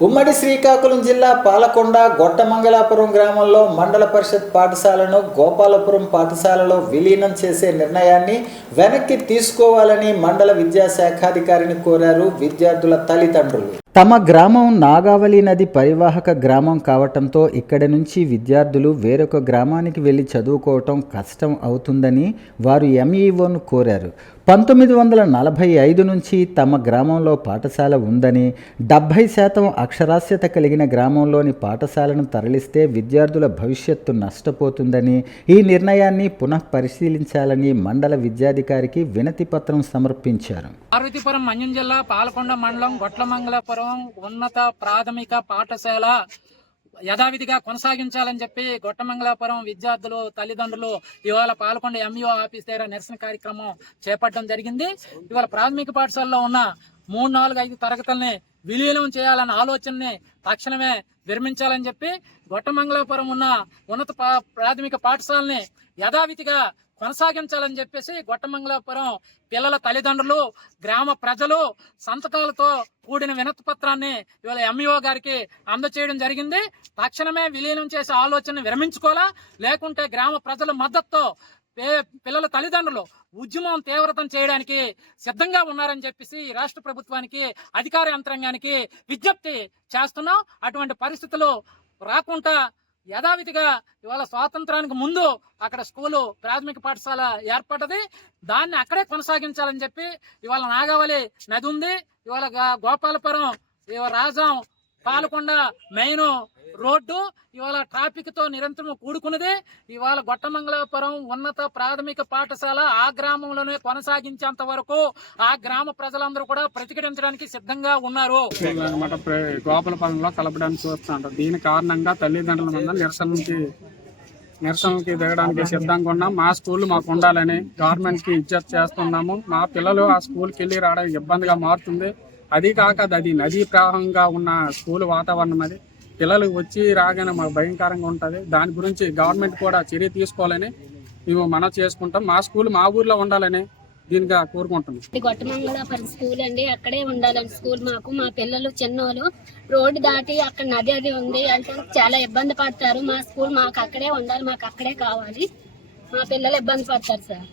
ఉమ్మడి శ్రీకాకుళం జిల్లా పాలకొండ గొట్టమంగళాపురం గ్రామంలో మండల పరిషత్ పాఠశాలను గోపాలపురం పాఠశాలలో విలీనం చేసే నిర్ణయాన్ని వెనక్కి తీసుకోవాలని మండల విద్యాశాఖాధికారిని కోరారు విద్యార్థుల తల్లిదండ్రులు. తమ గ్రామం నాగావళి నది పరివాహక గ్రామం కావటంతో ఇక్కడి నుంచి విద్యార్థులు వేరొక గ్రామానికి వెళ్ళి చదువుకోవటం కష్టం అవుతుందని వారు ఎంఈఓను కోరారు. పంతొమ్మిది వందల నలభై ఐదు నుంచి తమ గ్రామంలో పాఠశాల ఉందని డెబ్భై శాతం అక్షరాస్యత కలిగిన గ్రామంలోని పాఠశాలను తరలిస్తే విద్యార్థుల భవిష్యత్తు నష్టపోతుందని ఈ నిర్ణయాన్ని పునః పరిశీలించాలని మండల విద్యాధికారికి వినతి పత్రం సమర్పించారు. పార్వతీపురం మన్యం జిల్లా పాలకొండ మండలం గొట్లమంగళపురం ఉన్నత ప్రాథమిక పాఠశాల యథావిధిగా కొనసాగించాలని చెప్పి గొట్టమంగళాపురం విద్యార్థులు తల్లిదండ్రులు ఇవాళ పాల్కొండ ఎంఈఓ ఆఫీస్ దగ్గర నిరసన కార్యక్రమం చేపట్టడం జరిగింది. ఇవాళ ప్రాథమిక పాఠశాలలో ఉన్న మూడు నాలుగు ఐదు తరగతుల్ని విలీనం చేయాలన్న ఆలోచనని తక్షణమే విరమించాలని చెప్పి గొట్టమంగళాపురం ఉన్న ఉన్నత పా- ప్రాథమిక పాఠశాలని యథావిధిగా కొనసాగించాలని చెప్పేసి గొట్టమంగళాపురం పిల్లల తల్లిదండ్రులు గ్రామ ప్రజలు సంతకాలతో కూడిన వినతి పత్రాన్ని ఇవాళ ఎంఈఓ గారికి అందచేయడం జరిగింది. తక్షణమే విలీనం చేసే ఆలోచన విరమించుకోవాలా? లేకుంటే గ్రామ ప్రజల మద్దతుతో పిల్లల తల్లిదండ్రులు ఉద్యమం తీవ్రతం చేయడానికి సిద్ధంగా ఉన్నారని చెప్పేసి రాష్ట్ర ప్రభుత్వానికి అధికార యంత్రాంగానికి విజ్ఞప్తి చేస్తున్నాం. అటువంటి పరిస్థితులు రాకుండా యథావిధిగా ఇవాళ స్వాతంత్రానికి ముందు అక్కడ స్కూలు ప్రాథమిక పాఠశాల ఏర్పడ్డది. దాన్ని అక్కడే కొనసాగించాలని చెప్పి ఇవాళ నాగావళి నది ఉంది. ఇవాళ గోపాలపురం రాజం రాజాం పాలకొండ మెయిన్ రోడ్డు ఇవాళ ట్రాఫిక్తో నిరంతరం కూడుకున్నది. ఇవాళ గొట్టమంగళాపురం ఉన్నత ప్రాథమిక పాఠశాల ఆ గ్రామంలోనే కొనసాగించేంత వరకు ఆ గ్రామ ప్రజలందరూ కూడా ప్రతిఘటించడానికి సిద్ధంగా ఉన్నారు. అనమాట గోపాలపాలెంలో కలపడానికి చూస్తున్నారు దీని కారణంగా తల్లిదండ్రుల మీద నిరసనకి నిరసనకి దిగడానికి సిద్ధంగా ఉన్నాం. మా స్కూల్ మాకు ఉండాలని గవర్నమెంట్కి ఇజ్జత్ చేస్తున్నాము. మా పిల్లలు ఆ స్కూల్కి వెళ్ళి రావడానికి ఇబ్బందిగా మారుతుంది. అది కాక అది నదీ ప్రవాహంగా ఉన్న స్కూల్ వాతావరణం అది. పిల్లలు వచ్చి రాగానే మాకు భయంకరంగా ఉంటుంది. దాని గురించి గవర్నమెంట్ కూడా చర్య తీసుకోవాలని మేము మనం చేసుకుంటాం. మా స్కూల్ మా ఊర్లో ఉండాలని దీనిగా కోరుకుంటున్నాం. గొట్టమంగళాపురం స్కూల్ అండి. అక్కడే ఉండాలని స్కూల్ మాకు. మా పిల్లలు చిన్నోళ్ళు రోడ్డు దాటి అక్కడ నది అది ఉంది అంటే చాలా ఇబ్బంది పడతారు. మా స్కూల్ మాకు అక్కడే ఉండాలి. మాకు అక్కడే కావాలి. మా పిల్లలు ఇబ్బంది పడతారు సార్.